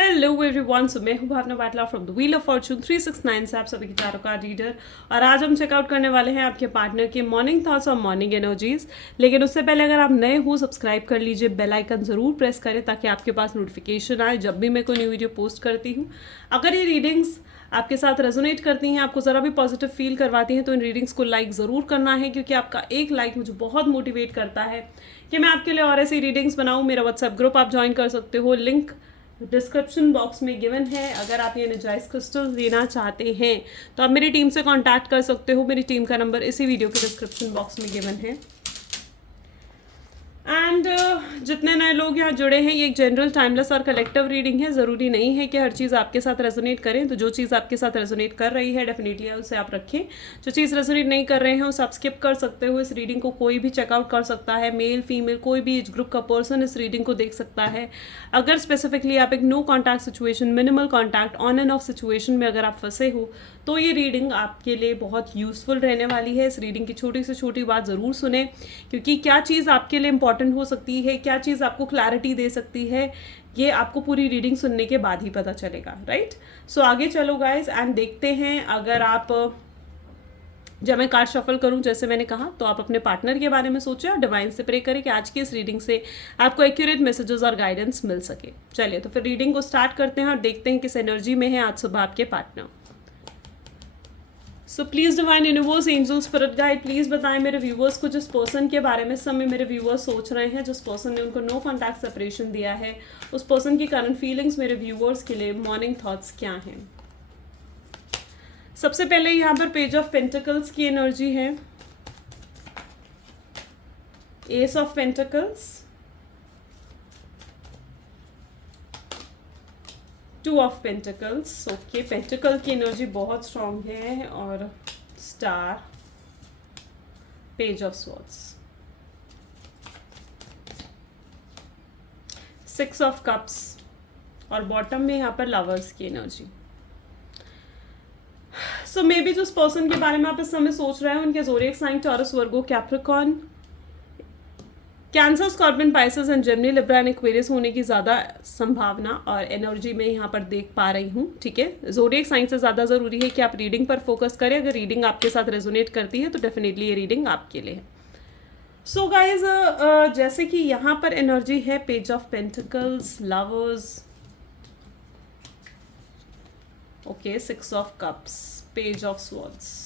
Hello everyone, so मैं हूँ Bhavna Batla from the wheel of fortune 369 से आप सभी की तारों का रीडर। और आज हम चेकआउट करने वाले हैं आपके पार्टनर के मॉर्निंग थॉट्स और मॉर्निंग एनर्जीज। लेकिन उससे पहले अगर आप नए हो, सब्सक्राइब कर लीजिए, बेल आइकन ज़रूर प्रेस करें ताकि आपके पास नोटिफिकेशन आए जब भी मैं कोई न्यू वीडियो पोस्ट करती हूँ। अगर ये रीडिंग्स आपके साथ रेजोनेट करती हैं, आपको ज़रा भी पॉजिटिव फील करवाती हैं, तो इन रीडिंग्स को लाइक ज़रूर करना है, क्योंकि आपका एक लाइक मुझे बहुत मोटिवेट करता है कि मैं आपके लिए और ऐसी रीडिंग्स बनाऊँ। मेरा व्हाट्सएप ग्रुप आप ज्वाइन कर सकते हो, लिंक डिस्क्रिप्शन बॉक्स में गिवन है। अगर आप ये एनर्जाइज क्रिस्टल लेना चाहते हैं तो आप मेरी टीम से कांटेक्ट कर सकते हो। मेरी टीम का नंबर इसी वीडियो के डिस्क्रिप्शन बॉक्स में गिवन है। एंड जितने नए लोग यहाँ जुड़े हैं, ये एक जनरल टाइमलेस और कलेक्टिव रीडिंग है। ज़रूरी नहीं है कि हर चीज़ आपके साथ रेजोनेट करें, तो जो चीज़ आपके साथ रेजोनेट कर रही है डेफिनेटली उसे आप रखें। जो चीज़ रेजोनेट नहीं कर रहे हैं उसे आप स्किप कर सकते हो। इस रीडिंग को कोई भी चेकआउट कर सकता है, मेल फीमेल कोई भी एज ग्रुप का पर्सन इस रीडिंग को देख सकता है। अगर स्पेसिफिकली आप एक no contact situation, minimal contact, on and off situation में अगर आप फंसे हो तो ये रीडिंग आपके लिए बहुत यूज़फुल रहने वाली है। इस रीडिंग की छोटी से छोटी बात ज़रूर सुने, क्योंकि क्या चीज़ आपके लिए इंपॉर्टेंट हो सकती है, क्या चीज़ आपको क्लैरिटी दे सकती है, ये आपको पूरी रीडिंग सुनने के बाद ही पता चलेगा। राइट, सो आगे चलो गाइज एंड देखते हैं। अगर आप जब मैं कार्ड शफल करूं जैसे मैंने कहा, तो आप अपने पार्टनर के बारे में सोचें और डिवाइन से प्रे करें कि आज की इस रीडिंग से आपको एक्यूरेट मैसेजेस और गाइडेंस मिल सके। चलिए तो फिर रीडिंग को स्टार्ट करते हैं और देखते हैं किस एनर्जी में है आज सुबह आपके partner. So please divine universe, angel, spirit guide, please बताएं मेरे व्यूवर्स को जिस पर्सन के बारे में इस समय मेरे व्यूवर्स सोच रहे हैं, जिस पर्सन ने उनको नो कॉन्टैक्ट सेपरेशन दिया है, उस पर्सन की करंट फीलिंग्स मेरे व्यूवर्स के लिए मॉर्निंग थॉट्स क्या हैं। सबसे पहले यहाँ पर पेज ऑफ पेंटिकल्स की एनर्जी है, S of pentacles, two of pentacles. Okay, pentacle की एनर्जी बहुत स्ट्रांग है, और star, page of swords, six of cups, और बॉटम में यहाँ पर लवर्स की एनर्जी। सो मे बी जिस पर्सन के बारे में आप इस समय सोच रहे हैं उनके zodiac sign Taurus, Virgo, Capricorn, Cancer, Scorpion, Pisces and Gemini, Libra and Aquarius होने की ज़्यादा संभावना और एनर्जी में यहाँ पर देख पा रही हूँ। ठीक है, ज़ोडिएक साइन से ज़्यादा ज़रूरी है कि आप रीडिंग पर फोकस करें। अगर रीडिंग आपके साथ रेजोनेट करती है तो डेफिनेटली ये रीडिंग आपके लिए है। सो गाइज, जैसे कि यहाँ पर एनर्जी है page of pentacles, lovers, okay, six of cups, page of swords.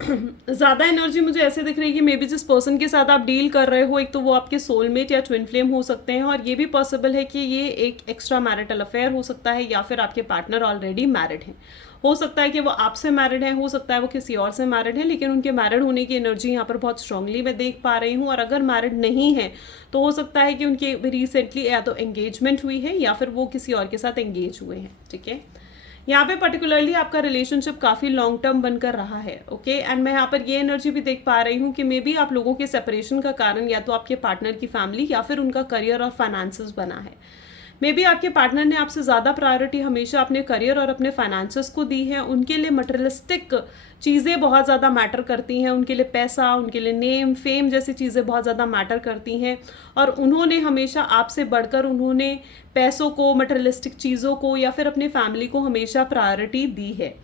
ज़्यादा एनर्जी मुझे ऐसे दिख रही है कि मे बी जिस पर्सन के साथ आप डील कर रहे हो, एक तो वो आपके सोलमेट या ट्विन फ्लेम हो सकते हैं, और ये भी पॉसिबल है कि ये एक एक्स्ट्रा मैरिटल अफेयर हो सकता है, या फिर आपके पार्टनर ऑलरेडी मैरिड हैं। हो सकता है कि वो आपसे मैरिड हैं, हो सकता है वो किसी और से मैरिड हैं, लेकिन उनके मैरिड होने की एनर्जी यहाँ पर बहुत स्ट्रांगली मैं देख पा रही हूँ। और अगर मैरिड नहीं है तो हो सकता है कि उनकी रिसेंटली या तो एंगेजमेंट हुई है या फिर वो किसी और के साथ एंगेज हुए हैं। ठीक है, यहाँ पे पर्टिकुलरली आपका रिलेशनशिप काफ़ी लॉन्ग टर्म बनकर रहा है। ओके, एंड मैं यहाँ पर ये एनर्जी भी देख पा रही हूँ कि मे बी आप लोगों के सेपरेशन का कारण या तो आपके पार्टनर की फैमिली या फिर उनका करियर और फाइनेंसेस बना है। मे बी आपके पार्टनर ने आपसे ज़्यादा प्रायोरिटी हमेशा अपने करियर और अपने फाइनेंसेस को दी है। उनके लिए मटेरियलिस्टिक चीज़ें बहुत ज़्यादा मैटर करती हैं, उनके लिए पैसा, उनके लिए नेम, फेम जैसी चीज़ें बहुत ज़्यादा मैटर करती हैं, और उन्होंने हमेशा आपसे बढ़कर उन्होंने पैसों को, मटेरियलिस्टिक चीज़ों को या फिर अपनी फैमिली को हमेशा प्रायोरिटी दी है।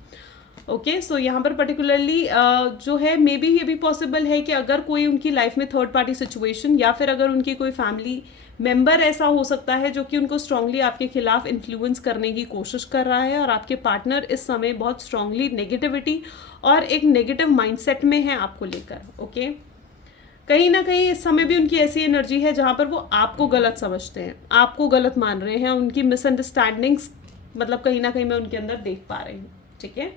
ओके, सो यहाँ पर पर्टिकुलरली जो है, मे बी ये भी पॉसिबल है कि अगर कोई उनकी लाइफ में थर्ड पार्टी सिचुएशन या फिर अगर उनकी कोई फैमिली मेंबर ऐसा हो सकता है जो कि उनको स्ट्रांगली आपके खिलाफ इन्फ्लुएंस करने की कोशिश कर रहा है, और आपके पार्टनर इस समय बहुत स्ट्रांगली नेगेटिविटी और एक नेगेटिव माइंडसेट में है आपको लेकर। ओके, कहीं ना कहीं इस समय भी उनकी ऐसी एनर्जी है जहाँ पर वो आपको गलत समझते हैं, आपको गलत मान रहे हैं, उनकी मिसअंडरस्टैंडिंग्स मतलब कहीं ना कहीं मैं उनके अंदर देख पा रही हूँ। ठीक है,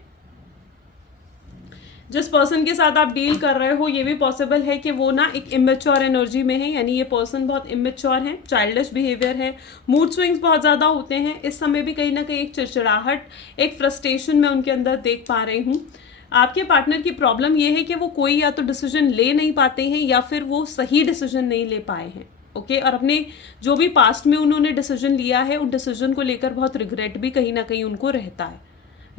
जिस पर्सन के साथ आप डील कर रहे हो ये भी पॉसिबल है कि वो ना एक इमेच्योर एनर्जी में है, यानी ये पर्सन बहुत इमेच्योर है, चाइल्डिश बिहेवियर है, मूड स्विंग्स बहुत ज़्यादा होते हैं। इस समय भी कहीं ना कहीं एक चिड़चिड़ाहट, एक फ्रस्ट्रेशन मैं उनके अंदर देख पा रही हूँ। आपके पार्टनर की प्रॉब्लम ये है कि वो कोई या तो डिसीजन ले नहीं पाते हैं या फिर वो सही डिसीजन नहीं ले पाए हैं। ओके, और अपने जो भी पास्ट में उन्होंने डिसीजन लिया है उन डिसीजन को लेकर बहुत रिग्रेट भी कहीं ना कहीं उनको रहता है।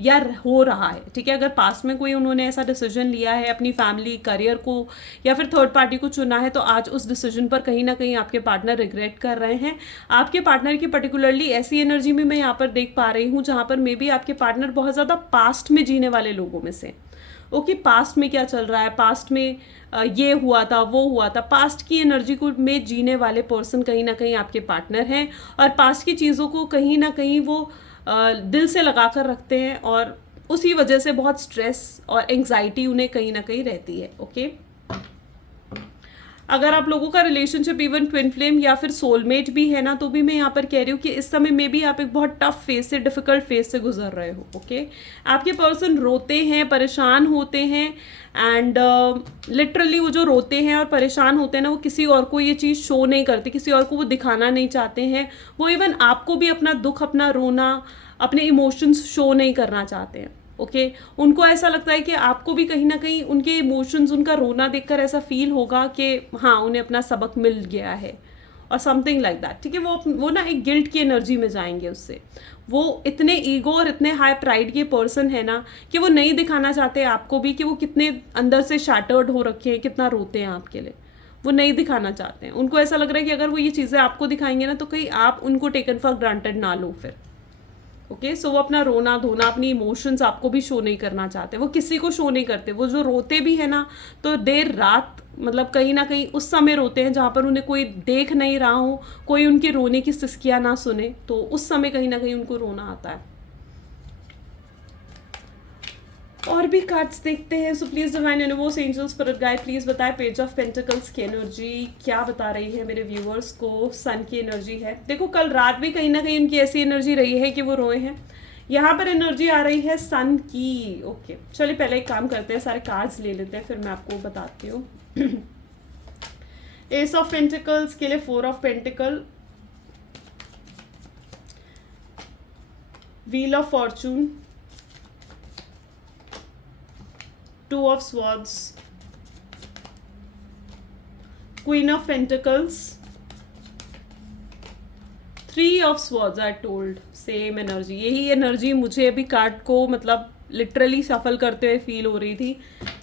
या हो रहा है, ठीक है। अगर पास्ट में कोई उन्होंने ऐसा डिसीजन लिया है अपनी फैमिली करियर को या फिर थर्ड पार्टी को चुना है, तो आज उस डिसीजन पर कहीं ना कहीं आपके पार्टनर रिग्रेट कर रहे हैं। आपके पार्टनर की पर्टिकुलरली ऐसी एनर्जी में मैं यहाँ पर देख पा रही हूँ जहाँ पर मे बी आपके पार्टनर बहुत ज़्यादा पास्ट में जीने वाले लोगों में से। ओके, पास्ट में क्या चल रहा है, पास्ट में ये हुआ था वो हुआ था, पास्ट की एनर्जी को में जीने वाले पर्सन कहीं ना कहीं आपके पार्टनर हैं। और पास्ट की चीज़ों को कहीं ना कहीं वो दिल से लगा कर रखते हैं और उसी वजह से बहुत स्ट्रेस और एंग्जाइटी उन्हें कहीं ना कहीं रहती है। ओके, अगर आप लोगों का रिलेशनशिप इवन ट्विन फ्लेम या फिर सोलमेट भी है ना, तो भी मैं यहाँ पर कह रही हूँ कि इस समय में भी आप एक बहुत टफ फेज से, डिफिकल्ट फेज से गुजर रहे हो। ओके, आपके पर्सन रोते हैं, परेशान होते हैं एंड लिटरली वो जो रोते हैं और परेशान होते हैं ना, वो किसी और को ये चीज़ शो नहीं करते, किसी और को वो दिखाना नहीं चाहते हैं। वो इवन आपको भी अपना दुख, अपना रोना, अपने इमोशंस शो नहीं करना चाहते हैं। ओके, उनको ऐसा लगता है कि आपको भी कहीं ना कहीं उनके इमोशंस, उनका रोना देखकर ऐसा फील होगा कि हाँ, उन्हें अपना सबक मिल गया है और समथिंग लाइक दैट, ठीक है। वो ना एक गिल्ट की एनर्जी में जाएंगे उससे। वो इतने ईगो और इतने हाई प्राइड के पर्सन है ना कि वो नहीं दिखाना चाहते आपको भी कि वो कितने अंदर से शैटर्ड हो रखे हैं, कितना रोते हैं आपके लिए। वो नहीं दिखाना चाहते हैं। उनको ऐसा लग रहा है कि अगर वो ये चीज़ें आपको दिखाएंगे ना, तो कहीं आप उनको टेकन फॉर ग्रांटेड ना लो फिर। ओके, सो वो अपना रोना धोना, अपनी इमोशंस आपको भी शो नहीं करना चाहते। वो किसी को शो नहीं करते। वो जो रोते भी है ना, तो देर रात, मतलब कहीं ना कहीं उस समय रोते हैं जहाँ पर उन्हें कोई देख नहीं रहा हो, कोई उनकी रोने की सिसकियाँ ना सुने, तो उस समय कहीं ना कहीं उनको रोना आता है। और भी कार्ड्स देखते हैं। So please divine universe, angels, spirit guide, please बताए पेज ऑफ पेंटिकल्स की एनर्जी क्या बता रही है मेरे व्यूअर्स को। सन की एनर्जी है। देखो, कल रात भी कहीं ना कहीं उनकी ऐसी एनर्जी रही है कि वो रोए हैं। यहाँ पर एनर्जी आ रही है सन की। ओके, चलिए पहले एक काम करते हैं, सारे कार्ड्स ले लेते हैं, फिर मैं आपको बताती हूँ। एस ऑफ पेंटिकल्स के लिए 4 of pentacle, wheel of Fortune, 2 of swords, Queen of Pentacles, 3 of swords are told, same energy. यही एनर्जी मुझे अभी कार्ड को मतलब लिटरली सफल करते हुए फील हो रही थी।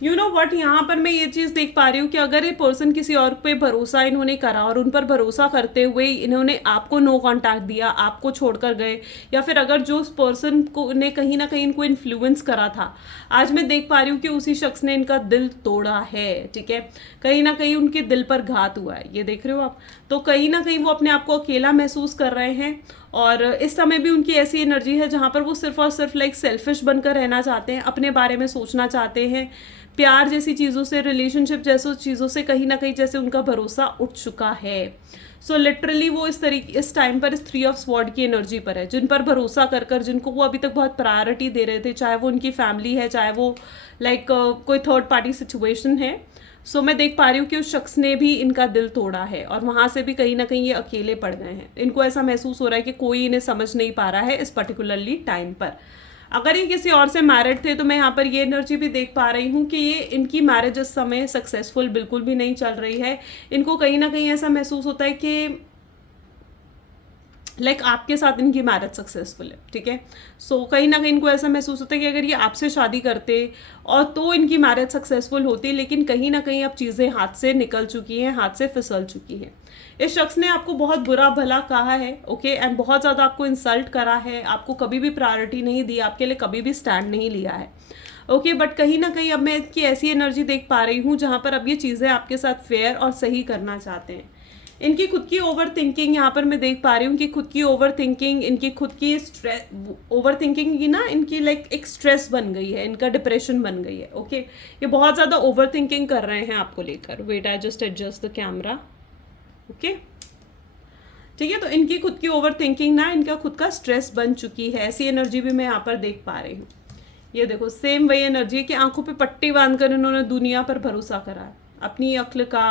यू नो व्हाट, यहाँ पर मैं ये चीज़ देख पा रही हूँ कि अगर ये पर्सन किसी और पे भरोसा इन्होंने करा और उन पर भरोसा करते हुए इन्होंने आपको नो कांटेक्ट दिया, आपको छोड़कर गए, या फिर अगर जो उस पर्सन को ने कहीं ना कहीं इनको इन्फ्लुएंस करा था, आज मैं देख पा रही हूँ कि उसी शख्स ने इनका दिल तोड़ा है। ठीक है, कहीं ना कहीं उनके दिल पर घात हुआ है, ये देख रहे हो आप। तो कहीं ना कहीं वो अपने आप को अकेला महसूस कर रहे हैं और इस समय भी उनकी ऐसी एनर्जी है जहाँ पर वो सिर्फ और सिर्फ लाइक सेल्फिश बनकर रहना चाहते हैं, अपने बारे में सोचना चाहते हैं। प्यार जैसी चीज़ों से, रिलेशनशिप जैसी चीज़ों से कहीं ना कहीं जैसे उनका भरोसा उठ चुका है। सो लिटरली वो इस टाइम पर इस 3 ऑफ स्वॉर्ड की एनर्जी पर है, जिन पर भरोसा कर कर, जिनको वो अभी तक बहुत प्रायोरिटी दे रहे थे, चाहे वो उनकी फैमिली है, चाहे वो लाइक कोई थर्ड पार्टी सिचुएशन है। सो मैं देख पा रही हूँ कि उस शख्स ने भी इनका दिल तोड़ा है और वहाँ से भी कहीं ना कहीं ये अकेले पड़ गए हैं। इनको ऐसा महसूस हो रहा है कि कोई इन्हें समझ नहीं पा रहा है इस पर्टिकुलरली टाइम पर। अगर ये किसी और से मैरिड थे तो मैं यहाँ पर ये एनर्जी भी देख पा रही हूँ कि ये इनकी मैरिज इस समय सक्सेसफुल बिल्कुल भी नहीं चल रही है। इनको कहीं ना कहीं ऐसा महसूस होता है कि लाइक आपके साथ इनकी मैरिज सक्सेसफुल है। ठीक है, सो कहीं ना कहीं इनको ऐसा महसूस होता है कि अगर ये आपसे शादी करते और तो इनकी मैरिज सक्सेसफुल होती, लेकिन कहीं ना कहीं अब चीज़ें हाथ से निकल चुकी हैं, हाथ से फिसल चुकी हैं। इस शख्स ने आपको बहुत बुरा भला कहा है, ओके, एंड बहुत ज़्यादा आपको इंसल्ट करा है, आपको कभी भी प्रायोरिटी नहीं दी, आपके लिए कभी भी स्टैंड नहीं लिया है। ओके, बट कहीं ना कहीं अब मैं इसकी ऐसी एनर्जी देख पा रही हूँ जहाँ पर अब ये चीज़ें आपके साथ फेयर और सही करना चाहते हैं। इनकी खुद की ओवर थिंकिंग यहाँ पर मैं देख पा रही हूँ कि खुद की ओवर थिंकिंग, इनकी खुद की स्ट्रेस, ओवर थिंकिंग की ना इनकी लाइक एक स्ट्रेस बन गई है, इनका डिप्रेशन बन गई है। ओके, ये बहुत ज़्यादा ओवर थिंकिंग कर रहे हैं आपको लेकर। Wait, I just adjust the camera. Okay, ठीक है, तो इनकी खुद की ओवर थिंकिंग ना इनका खुद का स्ट्रेस बन चुकी है। ऐसी एनर्जी भी मैं यहाँ पर देख पा रही हूँ। ये देखो, सेम वही एनर्जी है कि आंखों पे पट्टी बांधकर इन्होंने दुनिया पर भरोसा करा है, अपनी अक्ल का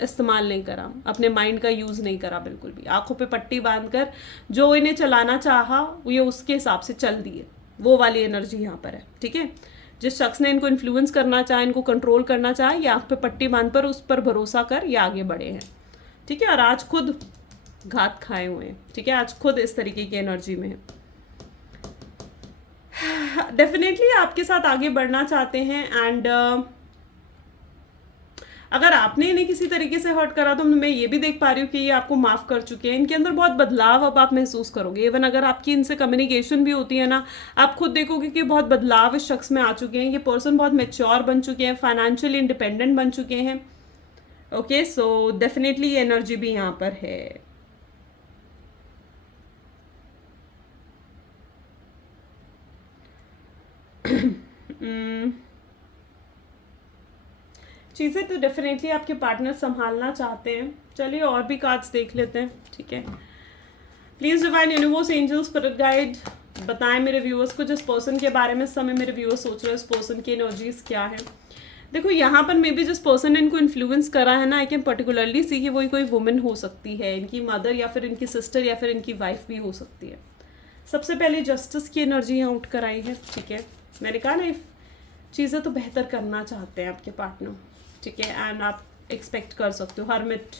इस्तेमाल नहीं करा, अपने माइंड का यूज़ नहीं करा बिल्कुल भी। आंखों पे पट्टी बांधकर जो इन्हें चलाना चाहा ये उसके हिसाब से चल दिए, वो वाली एनर्जी यहाँ पर है। ठीक है, जिस शख्स ने इनको इन्फ्लुएंस करना चाहे, इनको कंट्रोल करना चाहे, ये आंख पे पट्टी बांध कर उस पर भरोसा कर ये आगे बढ़े हैं। ठीक है, और आज खुद घात खाए हुए हैं। ठीक है, आज खुद इस तरीके की एनर्जी में है। डेफिनेटली आपके साथ आगे बढ़ना चाहते हैं एंड अगर आपने इन्हें किसी तरीके से हर्ट करा तो मैं ये भी देख पा रही हूँ कि ये आपको माफ़ कर चुके हैं। इनके अंदर बहुत बदलाव अब आप महसूस करोगे। इवन अगर आपकी इनसे कम्युनिकेशन भी होती है ना, आप खुद देखोगे कि बहुत बदलाव इस शख्स में आ चुके हैं। ये पर्सन बहुत मेच्योर बन चुके हैं, फाइनेंशियली इंडिपेंडेंट बन चुके हैं। ओके, सो डेफिनेटली ये एनर्जी भी यहाँ पर है। चीज़ें तो डेफिनेटली आपके पार्टनर संभालना चाहते हैं। चलिए और भी कार्ड्स देख लेते हैं, ठीक है। Please divine universe, angels, spirit guide बताएं मेरे व्यूअर्स को जिस पर्सन के बारे में इस समय मेरे व्यूअर्स सोच रहे हैं, उस पर्सन की एनर्जीज क्या है। देखो यहाँ पर मे बी जिस पर्सन ने इनको इन्फ्लुएंस करा है ना, आई कैन पर्टिकुलरली सी कि वही कोई वुमेन हो सकती है, इनकी मदर या फिर इनकी सिस्टर या फिर इनकी वाइफ भी हो सकती है। सबसे पहले जस्टिस की एनर्जी यहाँ उठ कर आई है, ठीक है। मैंने कहा ना, चीज़ें तो बेहतर करना चाहते हैं आपके पार्टनर, ठीक है, एंड आप एक्सपेक्ट कर सकते हो। हरमिट,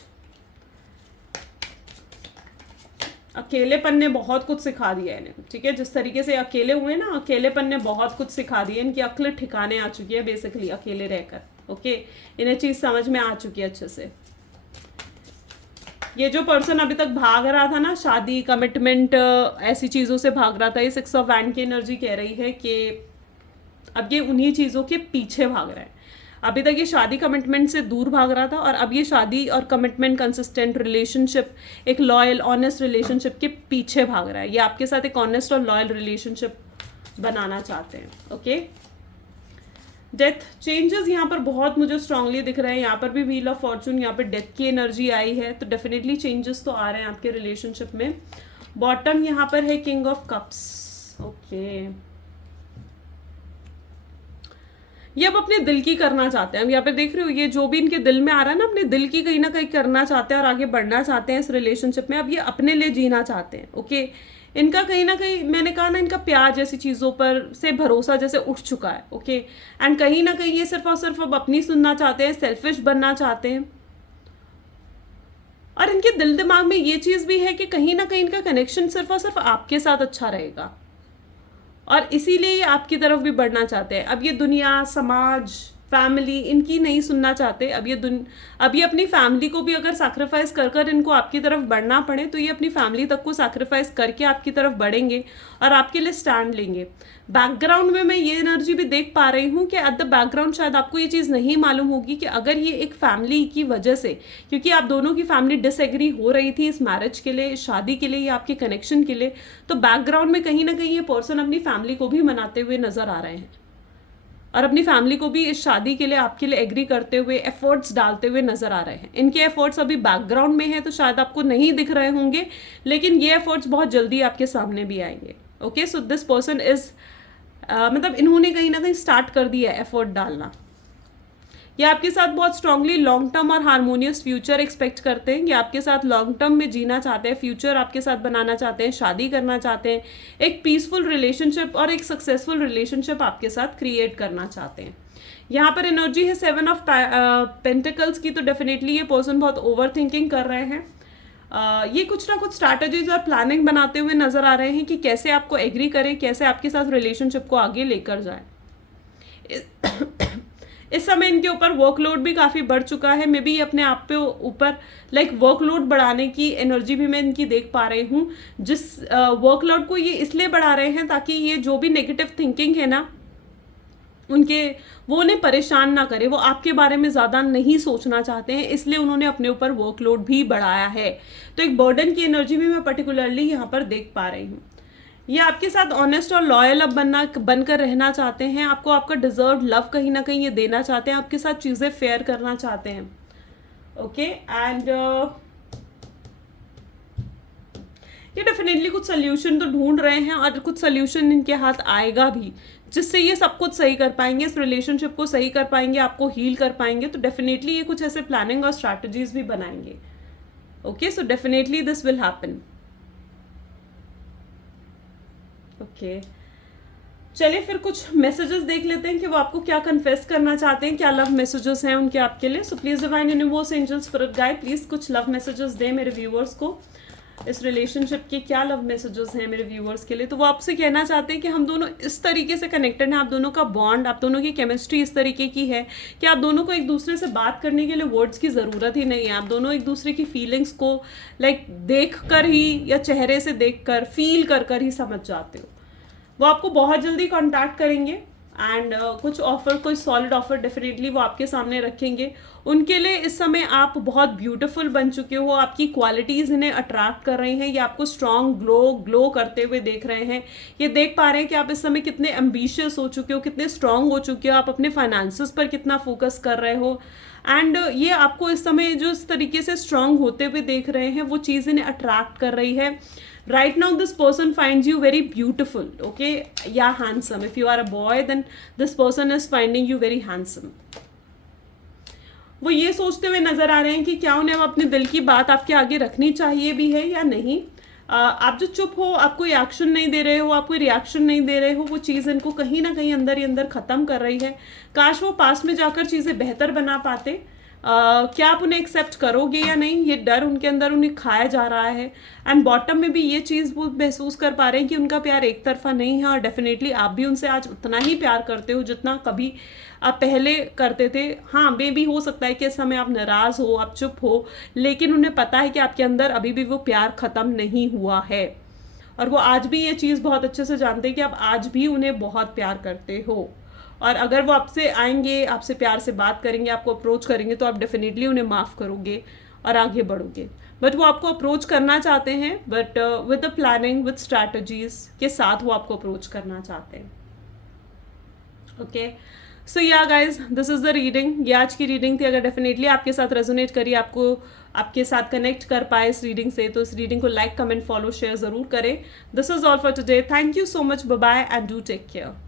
अकेलेपन ने बहुत कुछ सिखा दिया है इन्हें, ठीक है। जिस तरीके से अकेले हुए ना, अकेलेपन ने बहुत कुछ सिखा दिया। इनकी अक्ल ठिकाने आ चुकी है बेसिकली अकेले रहकर। ओके, इन्हें चीज़ समझ में आ चुकी है अच्छे से। ये जो पर्सन अभी तक भाग रहा था ना, शादी, कमिटमेंट, ऐसी चीज़ों से भाग रहा था, ये 6 ऑफ वैंड की एनर्जी कह रही है कि अब ये उन्हीं चीज़ों के पीछे भाग रहा है। अभी तक ये शादी कमिटमेंट से दूर भाग रहा था और अब ये शादी और कमिटमेंट, कंसिस्टेंट रिलेशनशिप, एक लॉयल ऑनेस्ट रिलेशनशिप के पीछे भाग रहा है। ये आपके साथ एक ऑनेस्ट और लॉयल रिलेशनशिप बनाना चाहते हैं। ओके, डेथ, चेंजेस यहाँ पर बहुत मुझे स्ट्रांगली दिख रहे हैं। यहाँ पर भी व्हील ऑफ फॉर्चून, यहाँ पर डेथ की एनर्जी आई है, तो डेफिनेटली चेंजेस तो आ रहे हैं आपके रिलेशनशिप में। बॉटम यहाँ पर है किंग ऑफ कप्स। ओके, ये अब अपने दिल की करना चाहते हैं। अब यहाँ पे देख रहे हो, ये जो भी इनके दिल में आ रहा है ना, अपने दिल की कहीं ना कहीं करना चाहते हैं और आगे बढ़ना चाहते हैं इस रिलेशनशिप में। अब ये अपने लिए जीना चाहते हैं। ओके, इनका कहीं ना कहीं, मैंने कहा ना, इनका प्यार जैसी चीज़ों पर से भरोसा जैसे उठ चुका है। ओके, एंड कहीं ना कहीं ये सिर्फ और सिर्फ अब अपनी सुनना चाहते हैं, सेल्फिश बनना चाहते हैं। और इनके दिल दिमाग में ये चीज़ भी है कि कहीं ना कहीं इनका कनेक्शन सिर्फ और सिर्फ आपके साथ अच्छा रहेगा और इसीलिए ये आपकी तरफ भी बढ़ना चाहते हैं। अब ये दुनिया, समाज, फैमिली इनकी नहीं सुनना चाहते। अब ये अपनी फैमिली को भी अगर सैक्रिफाइस कर कर इनको आपकी तरफ बढ़ना पड़े तो ये अपनी फैमिली तक को सैक्रिफाइस करके आपकी तरफ बढ़ेंगे और आपके लिए स्टैंड लेंगे। बैकग्राउंड में मैं ये एनर्जी भी देख पा रही हूँ कि एट द बैकग्राउंड शायद आपको ये चीज़ नहीं मालूम होगी कि अगर ये एक फैमिली की वजह से, क्योंकि आप दोनों की फैमिली डिसएग्री हो रही थी इस मैरिज के लिए, शादी के लिए या आपके कनेक्शन के लिए, तो बैकग्राउंड में कहीं ना कहीं ये पर्सन अपनी फैमिली को भी मनाते हुए नजर आ रहे हैं और अपनी फैमिली को भी इस शादी के लिए आपके लिए एग्री करते हुए, एफर्ट्स डालते हुए नजर आ रहे हैं। इनके एफर्ट्स अभी बैकग्राउंड में है तो शायद आपको नहीं दिख रहे होंगे, लेकिन ये एफर्ट्स बहुत जल्दी आपके सामने भी आएंगे। Okay, so this person is मतलब इन्होंने कहीं ना कहीं स्टार्ट कर दिया है एफर्ट डालना। ये आपके साथ बहुत स्ट्रांगली लॉन्ग टर्म और हार्मोनियस फ्यूचर एक्सपेक्ट करते हैं। ये आपके साथ लॉन्ग टर्म में जीना चाहते हैं, फ्यूचर आपके साथ बनाना चाहते हैं, शादी करना चाहते हैं, एक पीसफुल रिलेशनशिप और एक सक्सेसफुल रिलेशनशिप आपके साथ क्रिएट करना चाहते हैं। यहाँ पर एनर्जी है 7 ऑफ पेंटिकल्स की, तो डेफिनेटली ये पर्सन बहुत ओवर थिंकिंग कर रहे हैं। ये कुछ ना कुछ स्ट्रैटेजीज और प्लानिंग बनाते हुए नजर आ रहे हैं कि कैसे आपको एग्री करें, कैसे आपके साथ रिलेशनशिप को आगे लेकर जाए। इस समय इनके ऊपर वर्कलोड भी काफ़ी बढ़ चुका है। मे बी अपने आप पे ऊपर वर्कलोड बढ़ाने की एनर्जी भी मैं इनकी देख पा रही हूँ, जिस वर्कलोड को ये इसलिए बढ़ा रहे हैं ताकि ये जो भी नेगेटिव थिंकिंग है ना उनके, वो उन्हें परेशान ना करे। वो आपके बारे में ज़्यादा नहीं सोचना चाहते हैं, इसलिए उन्होंने अपने ऊपर वर्कलोड भी बढ़ाया है। तो एक बर्डन की एनर्जी भी मैं पर्टिकुलरली यहाँ पर देख पा रही हूँ। ये आपके साथ ऑनेस्ट और लॉयल अब बनकर रहना चाहते हैं। आपको आपका डिजर्व लव कहीं ना कहीं ये देना चाहते हैं, आपके साथ चीज़ें फेयर करना चाहते हैं। ओके, एंड ये डेफिनेटली कुछ सोल्यूशन तो ढूंढ रहे हैं और कुछ सोल्यूशन इनके हाथ आएगा भी, जिससे ये सब कुछ सही कर पाएंगे, इस रिलेशनशिप को सही कर पाएंगे, आपको हील कर पाएंगे। तो डेफिनेटली ये कुछ ऐसे प्लानिंग और स्ट्रैटेजीज भी बनाएंगे। Okay, so definitely this will happen. Okay, चलिए फिर कुछ मैसेजेस देख लेते हैं कि वो आपको क्या कन्फेस करना चाहते हैं, क्या लव मैसेजेस हैं उनके आपके लिए। So please divine universe, angels, spirit guide, please कुछ लव मैसेजेस दें मेरे व्यूअर्स को। इस रिलेशनशिप के क्या लव मैसेजेस हैं मेरे व्यूअर्स के लिए, तो वो आपसे कहना चाहते हैं कि हम दोनों इस तरीके से कनेक्टेड हैं, आप दोनों का बॉन्ड, आप दोनों की केमिस्ट्री इस तरीके की है कि आप दोनों को एक दूसरे से बात करने के लिए वर्ड्स की ज़रूरत ही नहीं है। आप दोनों एक दूसरे की फीलिंग्स को लाइक देख कर ही या चेहरे से देख कर, फील कर कर ही समझ जाते हो। वो आपको बहुत जल्दी कॉन्टैक्ट करेंगे एंड कुछ ऑफर, कोई सॉलिड ऑफर डेफिनेटली वो आपके सामने रखेंगे। उनके लिए इस समय आप बहुत ब्यूटीफुल बन चुके हो, आपकी क्वालिटीज़ इन्हें अट्रैक्ट कर रही हैं, ये आपको स्ट्रॉन्ग ग्लो करते हुए देख रहे हैं। ये देख पा रहे हैं कि आप इस समय कितने एम्बिशियस हो चुके हो, कितने स्ट्रॉन्ग हो चुके हो, आप अपने फाइनेंसेस पर कितना फोकस कर रहे हो। एंड ये आपको इस समय जो इस तरीके से स्ट्रॉन्ग होते हुए देख रहे हैं वो चीज़ इन्हें अट्रैक्ट कर रही है। Right now this person finds you very beautiful, okay, yeah, handsome. If you are a boy then this person is finding you very handsome. वो ये सोचते हुए नजर आ रहे हैं कि क्या उन्हें अपने दिल की बात आपके आगे रखनी चाहिए भी है या नहीं। आप जो चुप हो, आप कोई एक्शन नहीं दे रहे हो, आप कोई रिएक्शन नहीं दे रहे हो, वो चीज़ इनको कहीं ना कहीं अंदर ही अंदर ख़त्म कर रही है। काश वो पास में जाकर चीज़ें बेहतर बना पाते। क्या आप उन्हें एक्सेप्ट करोगे या नहीं, ये डर उनके अंदर उन्हें खाया जा रहा है। एंड बॉटम में भी ये चीज़ वो महसूस कर पा रहे हैं कि उनका प्यार एक तरफा नहीं है और डेफिनेटली आप भी उनसे आज उतना ही प्यार करते हो जितना कभी आप पहले करते थे। हाँ, मे भी हो सकता है कि इस समय आप नाराज़ हो, आप चुप हो, लेकिन उन्हें पता है कि आपके अंदर अभी भी वो प्यार ख़त्म नहीं हुआ है और वो आज भी ये चीज़ बहुत अच्छे से जानते हैं कि आप आज भी उन्हें बहुत प्यार करते हो। और अगर वो आपसे आएंगे, आपसे प्यार से बात करेंगे, आपको अप्रोच करेंगे तो आप डेफिनेटली उन्हें माफ़ करोगे और आगे बढ़ोगे। बट वो आपको अप्रोच करना चाहते हैं, but with the planning, with strategies के साथ वो आपको अप्रोच करना चाहते हैं। Okay, so yeah guys, this is the reading. ये आज की रीडिंग थी। अगर डेफिनेटली आपके साथ रेजोनेट करी, आपको आपके साथ कनेक्ट कर पाए इस रीडिंग से, तो इस रीडिंग को लाइक, कमेंट, फॉलो, शेयर ज़रूर करें। This is all for today. Thank you so much, bye bye and do take care.